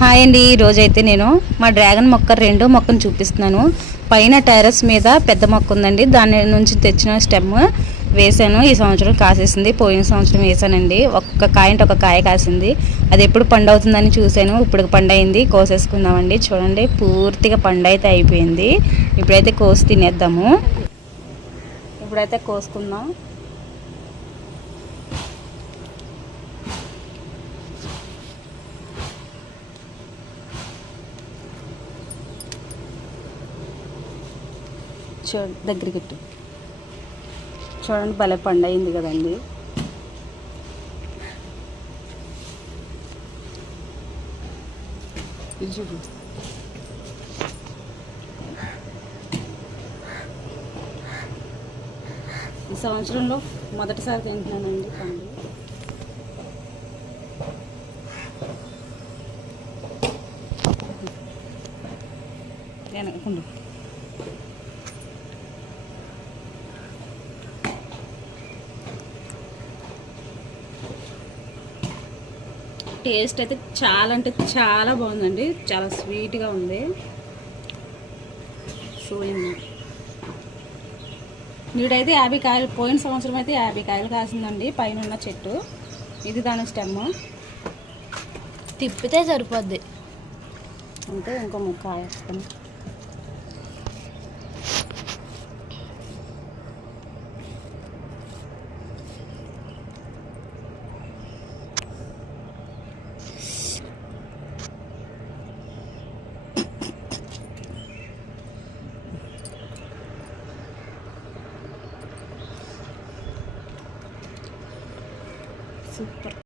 Hi అండి, ఈరోజైతే నేను మా డ్రాగన్ మొక్క రెండో మొక్కను చూపిస్తున్నాను. పైన టెర్రస్ మీద పెద్ద మొక్క ఉందండి, దాని నుంచి తెచ్చిన స్టెమ్ వేసాను. ఈ సంవత్సరం కాసేసింది, పోయిన సంవత్సరం వేసానండి. ఒక్క కాయ అంటే ఒక కాయ కాసింది. అది ఎప్పుడు పండు అవుతుందని చూశాను, ఇప్పుడు పండు అయింది. కోసేసుకుందామండి. చూడండి, పూర్తిగా పండు అయితే అయిపోయింది. ఇప్పుడైతే కోసి తినేద్దాము. ఇప్పుడైతే కోసుకుందాం. దగ్గరికి ఇట్టు చూడండి, భలే పండు అయింది కదండి. ఈ సంవత్సరంలో మొదటిసారి తింటున్నానండి పండు. వెనకుండా టేస్ట్ అయితే చాలా అంటే చాలా బాగుందండి. చాలా స్వీట్గా ఉంది. చూడండి, నీడైతే 50 కాయలు, పోయిన సంవత్సరం అయితే 50 కాయలు కాసిందండి పైన ఉన్న చెట్టు. ఇది దాని స్టెమ్. తిప్పితే సరిపోద్ది. అంటే ఇంకో ముక్క వేస్తాను. సూపర్.